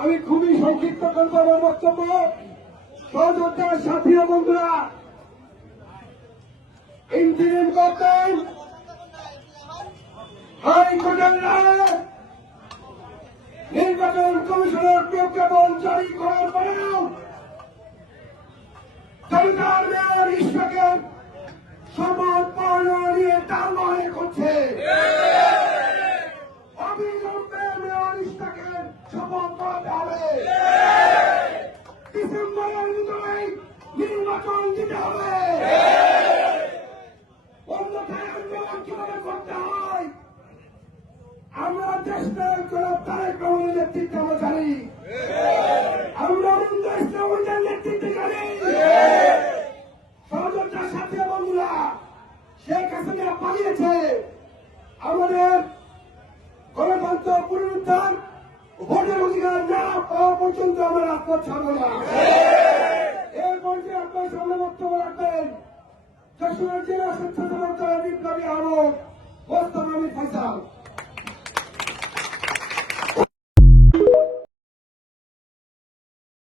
আমি খুবই সংক্ষিপ্ত করব আমার বক্তব্য। সহযোদ্ধার সাথী ও বন্ধুরা, ইন্টারিম গভর্নমেন্ট হাইকোর্টের রায় নির্বাচন কমিশনের প্রজ্ঞাপন জারি করার পরেও জনতার মেয়র ইশফাকের শপথ পালন নিয়ে টালবাহানা করছে। অবিলম্বে মেয়র ইশফাকের শপথ করাতে হবে। ডিসেম্বরের ভিতরে নির্বাচন দিতে হবে। অন্যথায় আন্দোলন কিভাবে করতে হয় আমরা দেশের জনাব তারেক রহমানের নেতৃত্বে আমরা জানি। আমরা ইসলামের নেতৃত্বে জানি। সহযোদ্ধার সাথে বন্ধুরা, শেখ হাসিনা পালিয়েছে। আমাদের গণতন্ত্র পুনরুদ্ধার ভোটের অধিকার না পাওয়া পর্যন্ত আমরা রাজপথ ছাড়ব না। এর পর্যায়ে আপনার সামনে বক্তব্য রাখবেন যশোর জেলা স্বেচ্ছাসেবক দলের বিপ্লবী আহ্বায়ক মোস্তফা আলী ফয়সাল।